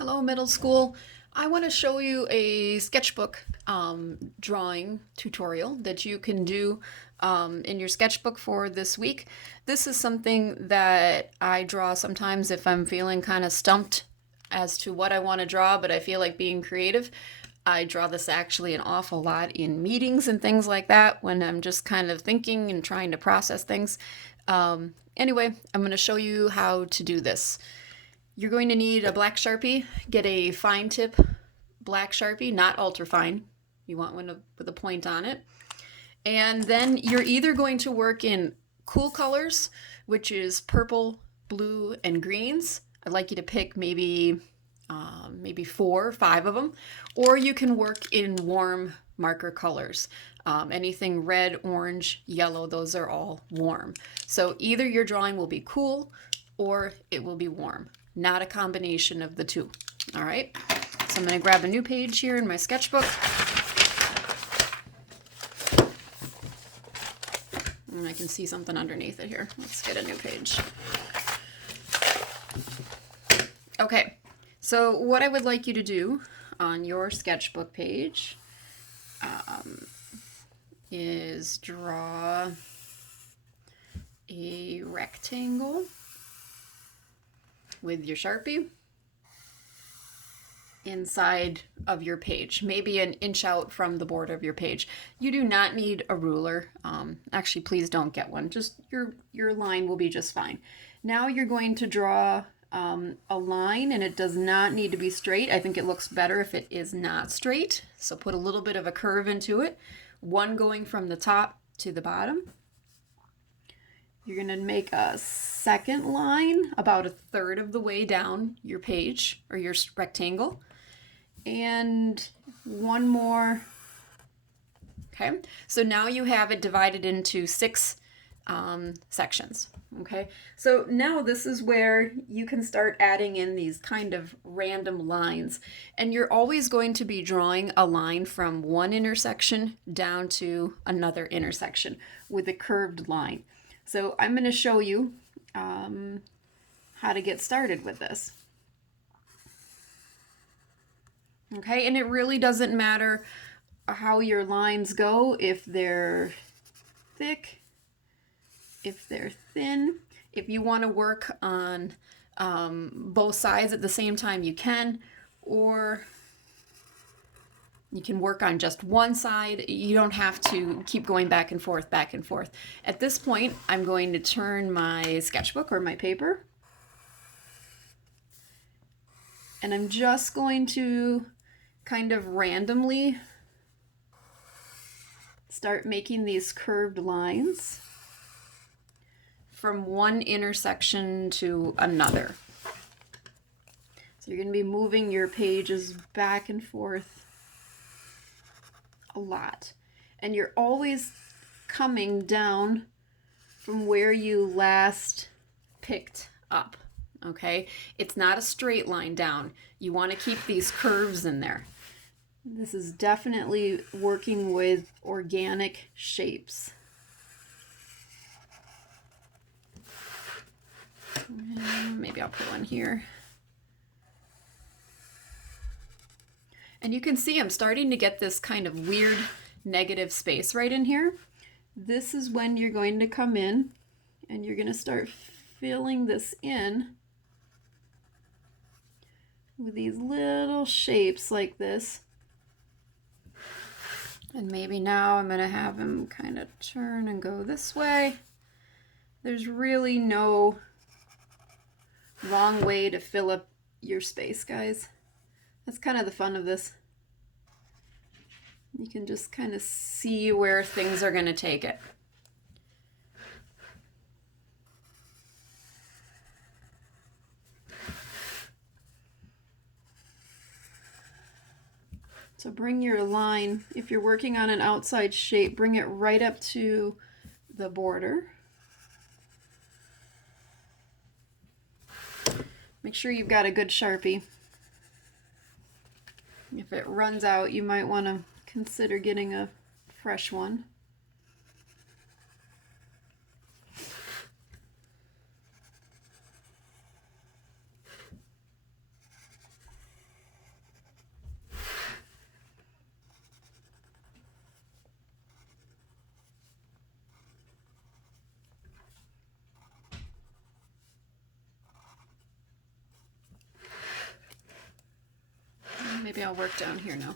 Hello, middle school. I want to show you a sketchbook drawing tutorial that you can do in your sketchbook for this week. This is something that I draw sometimes if I'm feeling kind of stumped as to what I want to draw, but I feel like being creative. I draw this actually an awful lot in meetings and things like that when I'm just kind of thinking and trying to process things. Anyway, I'm going to show you how to do this. You're going to need a black Sharpie. Get a fine tip black Sharpie, not ultra fine. You want one with a point on it. And then you're either going to work in cool colors, which is purple, blue, and greens. I'd like you to pick maybe 4 or 5 of them, or you can work in warm marker colors. Anything red, orange, yellow, those are all warm. So either your drawing will be cool or it will be warm, not a combination of the two. All right, so I'm going to grab a new page here in my sketchbook. And I can see something underneath it here. Let's get a new page. Okay, so what I would like you to do on your sketchbook page is draw a rectangle with your Sharpie inside of your page, maybe an inch out from the border of your page. You do not need a ruler. Actually, please don't get one. Just your line will be just fine. Now you're going to draw a line, and it does not need to be straight. I think it looks better if it is not straight. So put a little bit of a curve into it, one going from the top to the bottom. You're going to make a second line about 1/3 of the way down your page or your rectangle, and one more. Okay, so now you have it divided into 6 sections. Okay, so now this is where you can start adding in these kind of random lines, and you're always going to be drawing a line from one intersection down to another intersection with a curved line. So I'm going to show you how to get started with this. Okay, and it really doesn't matter how your lines go, if they're thick, if they're thin. If you want to work on both sides at the same time, you can, or you can work on just one side. You don't have to keep going back and forth, back and forth. At this point, I'm going to turn my sketchbook or my paper, and I'm just going to kind of randomly start making these curved lines from one intersection to another. So you're going to be moving your pages back and forth a lot. And you're always coming down from where you last picked up. Okay? It's not a straight line down. You want to keep these curves in there. This is definitely working with organic shapes. Maybe I'll put one here. And you can see I'm starting to get this kind of weird negative space right in here. This is when you're going to come in and you're going to start filling this in with these little shapes like this. And maybe now I'm going to have him kind of turn and go this way. There's really no wrong way to fill up your space, guys. That's kind of the fun of this. You can just kind of see where things are going to take it. So bring your line, if you're working on an outside shape, bring it right up to the border. Make sure you've got a good Sharpie. If it runs out, you might want to consider getting a fresh one. Maybe I'll work down here now.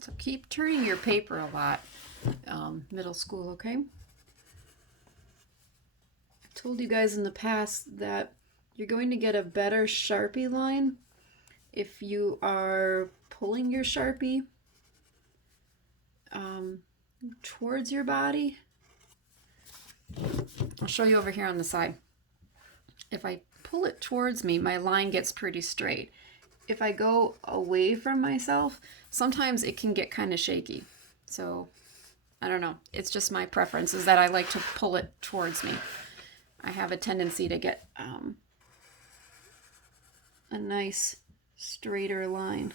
So keep turning your paper a lot, middle school, okay? I told you guys in the past that you're going to get a better Sharpie line if you are pulling your Sharpie towards your body. I'll show you over here on the side. If I pull it towards me, my line gets pretty straight. If I go away from myself, sometimes it can get kind of shaky. So I don't know. It's just my preference is that I like to pull it towards me. I have a tendency to get a nice straighter line.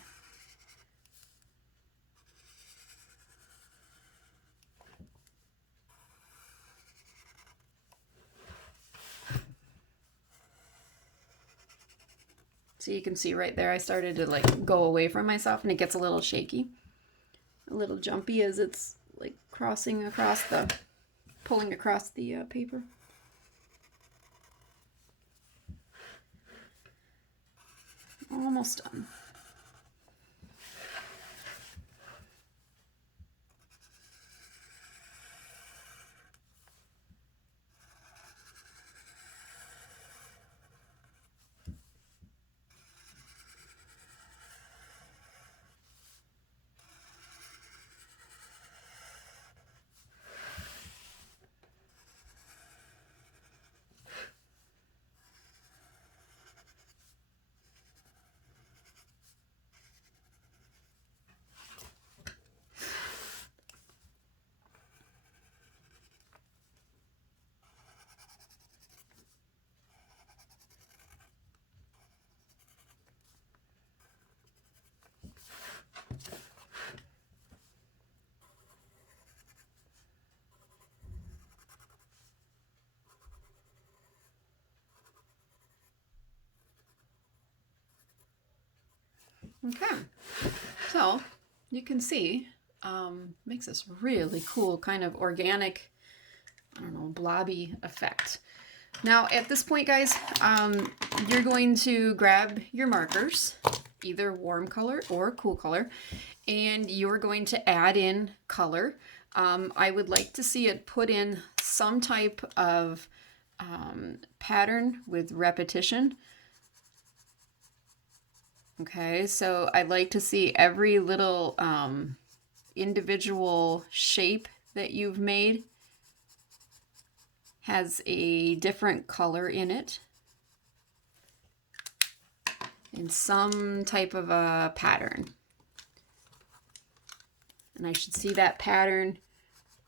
So you can see right there, I started to like go away from myself and it gets a little shaky, a little jumpy as it's like crossing across the, pulling across the paper. Almost done. Okay, so you can see, makes this really cool kind of organic, I don't know, blobby effect. Now at this point, guys, you're going to grab your markers, either warm color or cool color, and you're going to add in color. I would like to see it put in some type of pattern with repetition. Okay, so I'd like to see every little individual shape that you've made has a different color in it in some type of a pattern. And I should see that pattern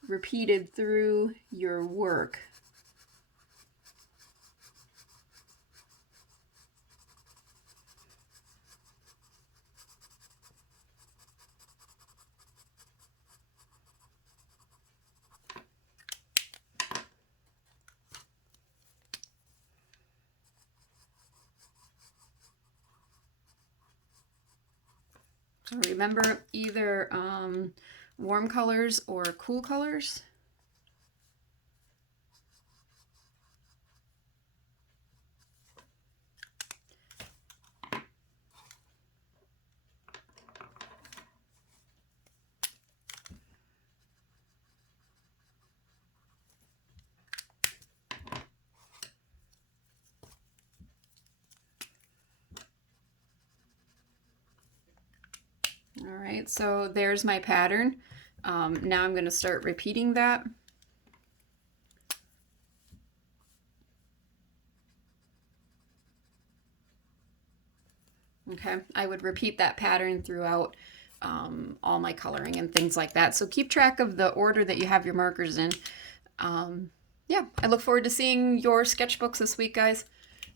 repeated through your work. So remember, either warm colors or cool colors. All right, so there's my pattern. Now I'm going to start repeating that. Okay, I would repeat that pattern throughout all my coloring and things like that. So keep track of the order that you have your markers in. Yeah, I look forward to seeing your sketchbooks this week, guys.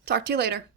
Talk to you later.